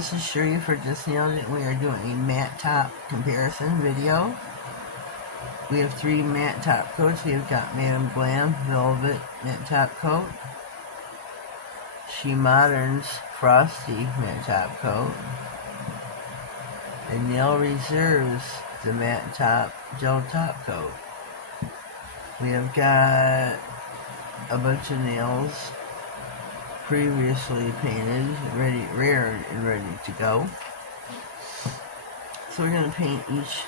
this is Shirley for Just Nailed It. We are doing a matte top comparison video. We have 3 matte top coats. We have got Glam Velvet Matte Top Coat, She Modern's Frosty Matte Top Coat, and Nail Reserve's the Matte Top Gel Top Coat. We have got a bunch of nails previously painted, reared and ready to go. So we're going to paint each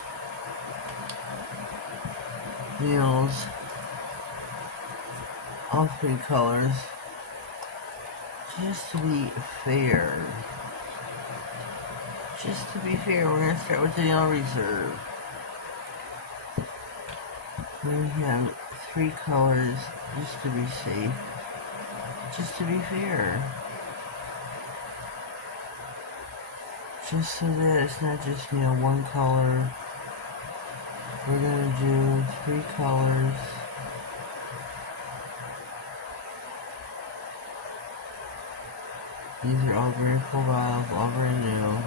nails all 3 colors just to be fair. Just to be fair, we're going to start with the Nail Reserve. We have 3 colors just to be safe. Just to be fair. Just so that it's not just, one color. We're going to do 3 colors. These are all green cobalt, all brand new.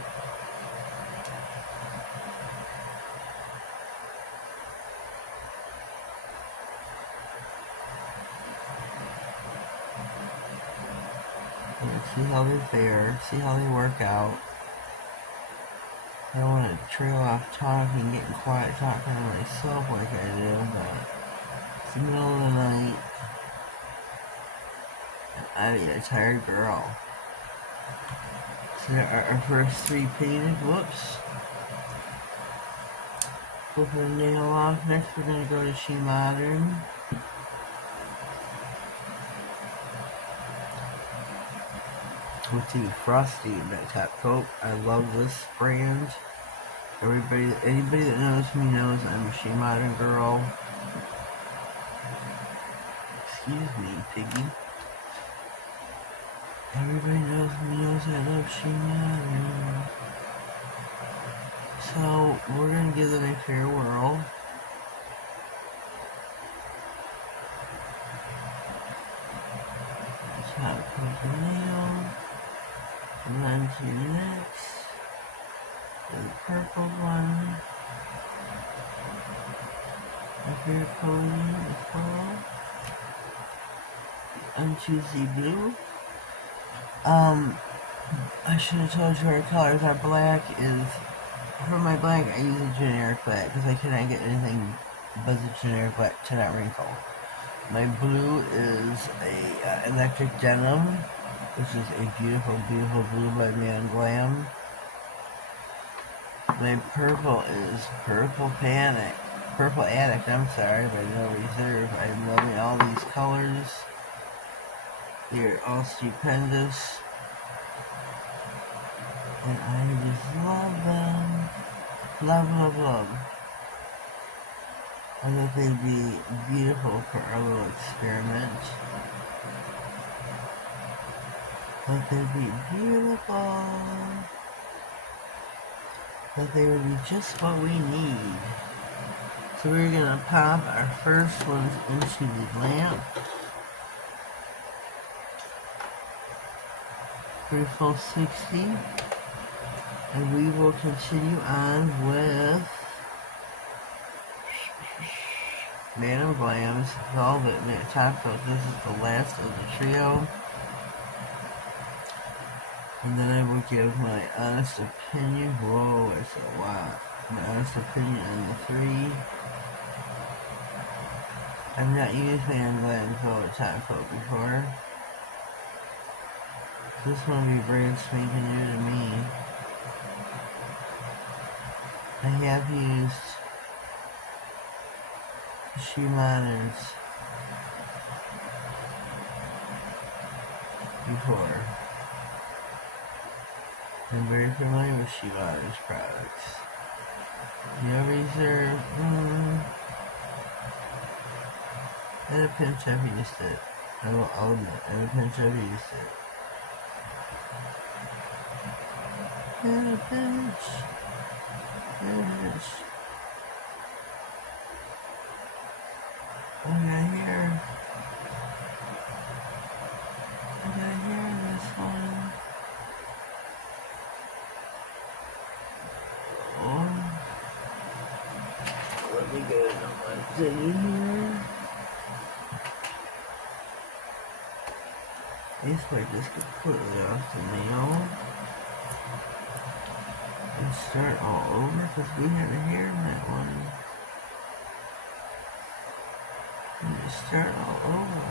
See how they fare, see how they work out. I don't want to trail off talking, getting quiet talking to myself like I do, but it's the middle of the night. And I'm a tired girl. So there are our first 3 painted. Whoops. Flip the nail off. Next we're going to go to She Modern. With the Frosty Matte Top Coat. I love this brand. Anybody that knows me knows I'm a She Modern girl. Excuse me, piggy. Everybody knows me knows I love She Modern. So we're gonna give them a fair whirl. Top coat the nail. And on to the next. The purple one. A fair coating as well. Unchoosy blue. I should have told you our colors. Our black is, for my black I use a generic black because I cannot get anything but the generic black to not wrinkle. My blue is a electric denim, which is a beautiful, beautiful blue by Glam. My purple is Purple Addict, I'm sorry, by Nail Reserve. I'm loving all these colors. They're all stupendous. And I just love them. Love, love, love. I thought they'd be beautiful for our little experiment. Thought they'd be beautiful. That they would be just what we need. So we're gonna pop our first ones into the lamp. For a full 60. And we will continue on with Glam's Velvet Matte Top Coat. This is the last of the trio. And then I will give my honest opinion. Whoa, it's a lot. My honest opinion on the 3. I've not used Glam's Velvet Top Coat before. This one will be brand spanking new to me. I have used She Modern's before. I'm very familiar with She Modern's products. Nail Reserve, at a pinch I've used it. I will own it. At a pinch I've used it. At a pinch. Yes. I got here this one. thing in here. This way just completely off the nail. And start all over because we had a hair in that one. And just start all over.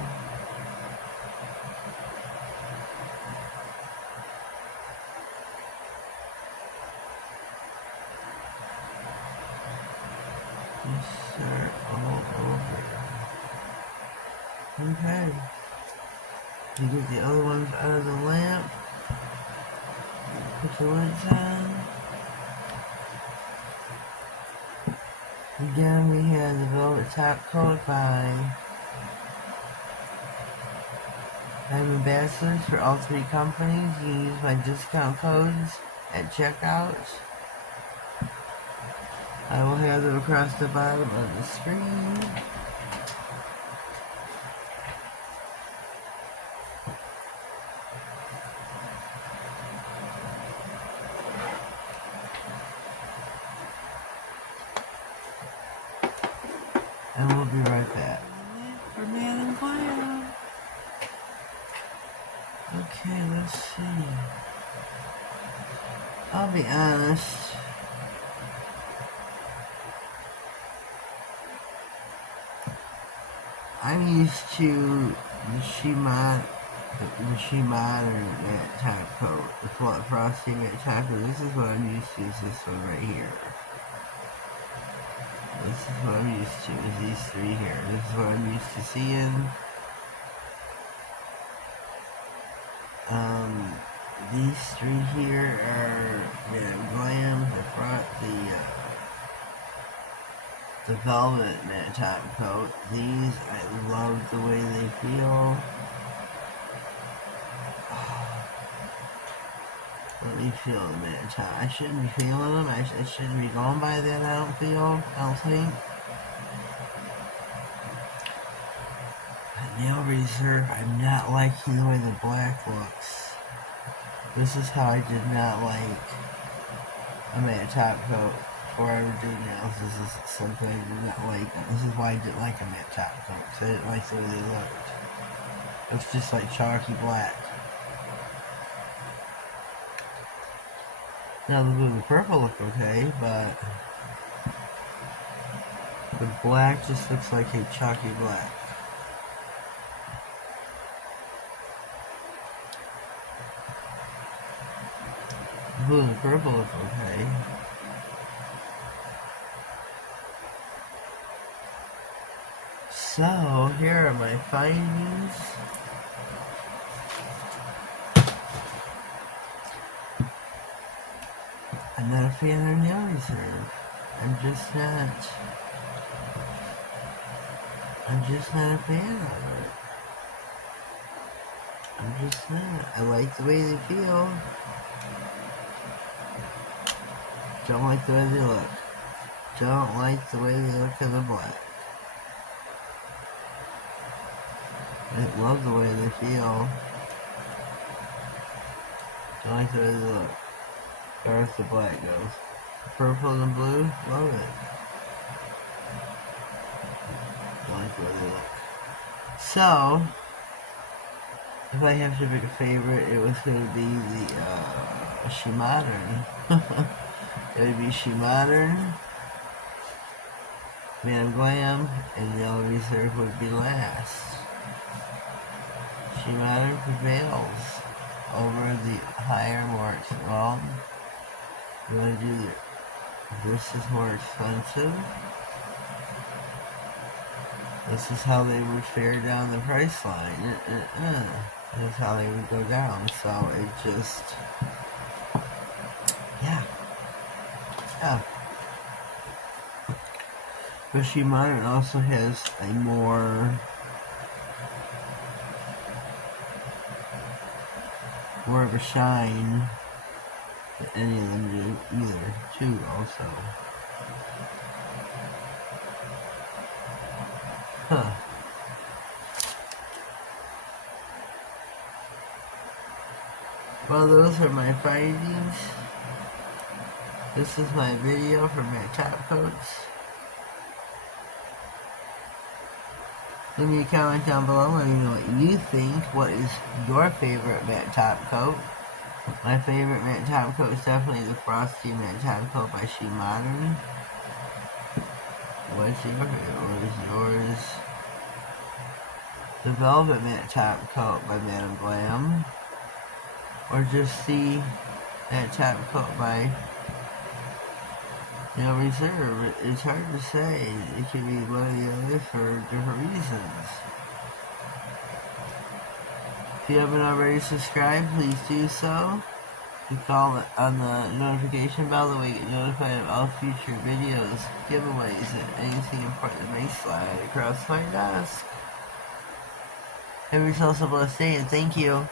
Just start all over. Okay. You get the other ones out of the lamp. Put the lids on. Again, we have the velvet top coat by ambassadors for all three companies. You can use my discount codes at checkout. I will have them across the bottom of the screen. And we'll be right back. For Man Glam. Okay, let's see. I'll be honest. I'm used to the She Modern matte top coat. The flat frosting matte top coat. This is what I'm used to, is this one right here. This is what I'm used to, is these three here. This is what I'm used to seeing. These three here are Glam, the velvet matte top coat. These, I love the way they feel. Let me feel the matte top. I shouldn't be feeling them. I shouldn't be going by that, I don't think. Nail Reserve, I'm not liking the way the black looks. This is how I did not like a matte top coat before I would do nails. This is something I did not like. This is why I didn't like a matte top coat, because I didn't like the way they looked. It's just like chalky black. Now the blue and the purple look okay, but the black just looks like a chalky black. Blue and purple look okay. So, here are my findings. I'm not a fan of Nail Reserve. I'm just not a fan of it. I'm just not. I like the way they feel. Don't like the way they look. Don't like the way they look in the black. I love the way they feel. Don't like the way they look. As far as the black goes. Purple and blue, love it. Don't like the way they look. So, if I have to pick a favorite, it was going to be the She Modern. It would be She Modern, Man Glam, and Nail Reserve would be last. She Modern prevails over the higher, more expensive. Well, you want to do this is more expensive. This is how they would fare down the price line. This is how they would go down. So it just, yeah. But She Modern also has a more of a shine than any of them do either, too, also. Well, those are my findings. This is my video for my top coats. Leave me a comment down below. Let me know what you think. What is your favorite matte top coat? My favorite matte top coat is definitely the Frosty matte top coat by She Modern. What's your favorite? What is yours? The Velvet matte top coat by Madam Glam. Or just the matte top coat by Reserve. It's hard to say. It could be one or the other for different reasons. If you haven't already subscribed, please do so. You call it on the notification bell, that way you get notified of all future videos, giveaways, and anything important that may slide across my desk. Have yourself a blessed day, and thank you.